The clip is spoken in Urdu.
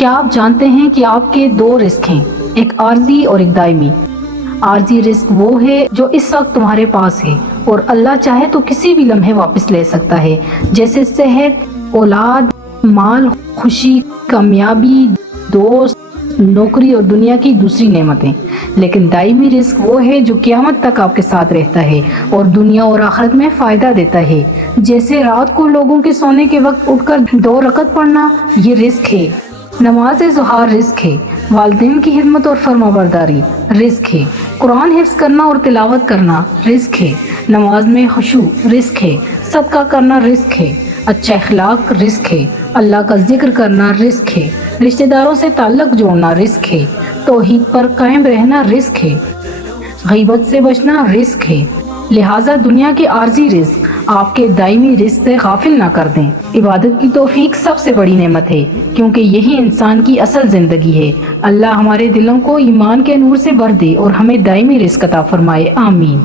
کیا آپ جانتے ہیں کہ آپ کے دو رزق ہیں، ایک عارضی اور ایک دائمی؟ عارضی رزق وہ ہے جو اس وقت تمہارے پاس ہے اور اللہ چاہے تو کسی بھی لمحے واپس لے سکتا ہے، جیسے صحت، اولاد، مال، خوشی، کامیابی، دوست، نوکری اور دنیا کی دوسری نعمتیں۔ لیکن دائمی رزق وہ ہے جو قیامت تک آپ کے ساتھ رہتا ہے اور دنیا اور آخرت میں فائدہ دیتا ہے، جیسے رات کو لوگوں کے سونے کے وقت اٹھ کر 2 رکعت پڑھنا، یہ رزق ہے۔ نماز ظہر رزق ہے، والدین کی خدمت اور فرمانبرداری رزق ہے، قرآن حفظ کرنا اور تلاوت کرنا رزق ہے، نماز میں خشوع رزق ہے، صدقہ کرنا رزق ہے، اچھا اخلاق رزق ہے، اللہ کا ذکر کرنا رزق ہے، رشتہ داروں سے تعلق جوڑنا رزق ہے، توحید پر قائم رہنا رزق ہے، غیبت سے بچنا رزق ہے۔ لہٰذا دنیا کے عارضی رزق آپ کے دائمی رزق سے غافل نہ کر دیں۔ عبادت کی توفیق سب سے بڑی نعمت ہے، کیونکہ یہی انسان کی اصل زندگی ہے۔ اللہ ہمارے دلوں کو ایمان کے نور سے بھر دے اور ہمیں دائمی رزق عطا فرمائے، آمین۔